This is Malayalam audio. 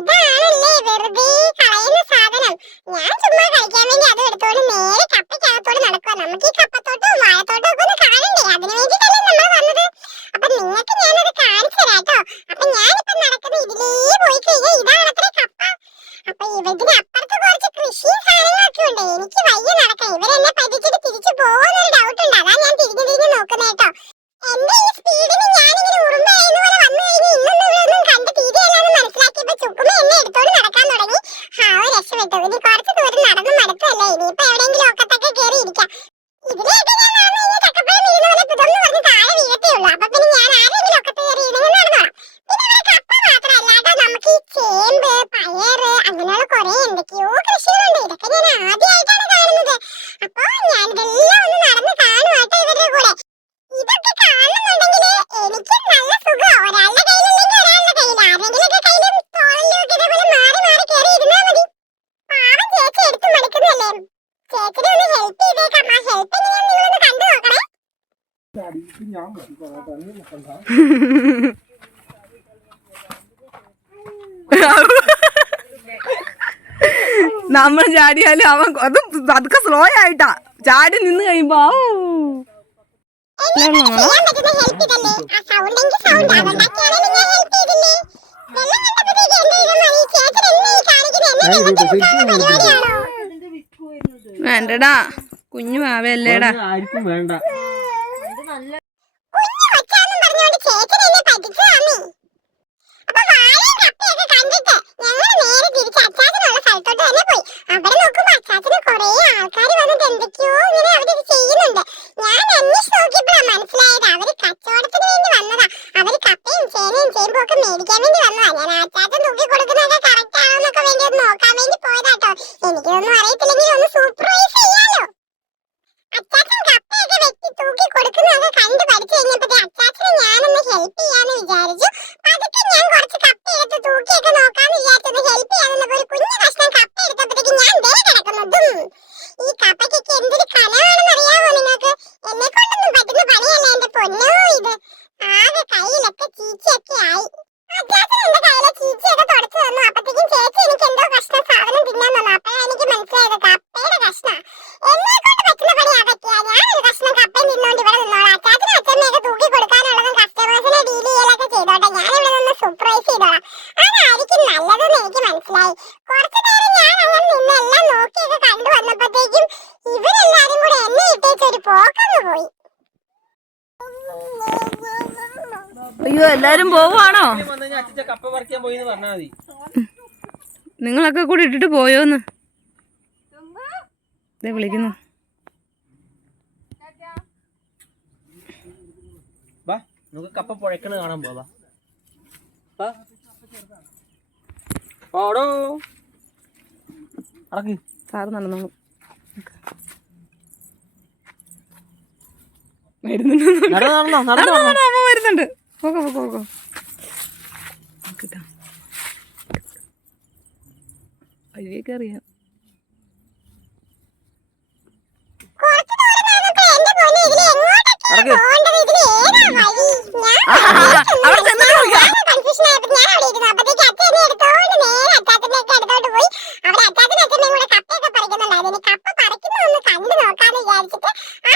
ഇതാണല്ലേ വെറുതെ കളയുന്ന സാധനം. ഞാൻ ചുമ്മാ കളിക്കാൻ വേണ്ടി അത് എടുത്തോണ്ട് നേരെ കപ്പയ്ക്കകത്തോട് നടക്കുക നമുക്ക് ഈ കപ്പത്തോട്ടോ വാഴത്തോട്ടോ ഒക്കെ ഒന്ന് കാണണ്ടേ? അതിനു വേണ്ടിട്ടല്ലേ നമ്മൾ വന്നത്? അപ്പൊ നിങ്ങൾക്ക് ഞാനത് കാണിച്ചു തരാട്ടോ അപ്പൊ ഞാനിപ്പോ നടക്കുന്നത് ഇതിലേ പോയി കഴിഞ്ഞാൽ ഇതാണ് കപ്പ. അപ്പൊ ഇവതിന് അപ്പുറത്ത് കുറച്ച് കൃഷി സാധനങ്ങളൊക്കെ ഉണ്ട്. എനിക്ക് വയ്യ നടക്കാൻ. ഇവരെന്നെ നമ്മൾ ചാടിയാലും അവൻ അത് അതൊക്കെ സ്ലോ ആയിട്ടാ. ചാടി നിന്ന് കഴിയുമ്പോ ആ വേണ്ടടാ. കുഞ്ഞു മാവേ അല്ലേടാ ആർക്കും വേണ്ട. Ảnh có. മനസ്സിലായി. കുറച്ചു നേരം ഞാൻ അങ്ങനെ നിന്ന് എല്ലാം നോക്കിയൊക്കെ കണ്ടു വന്നപ്പോഴത്തേക്കും ഇവരെല്ലാരും കൂടെ എന്നെ ഇട്ടേച്ച് ഒരു പോക്കങ്ങ് പോയി. അയ്യോ എല്ലാരും പോവാണോ നിങ്ങളൊക്കെ കൂടി ഇട്ടിട്ട് പോയോന്ന്. ഇതേ വിളിക്കുന്നു. നമുക്ക് കപ്പ പുഴക്കണ കാണാൻ പോവാ ഓടോ. അടക്ക്. സാറ് നടന്നു വരുന്നുണ്ട്. പോക്കോ അറിയാം. ഒന്ന് കണ്ടു നോക്കാന്ന് വിചാരിച്ചിട്ട് ആ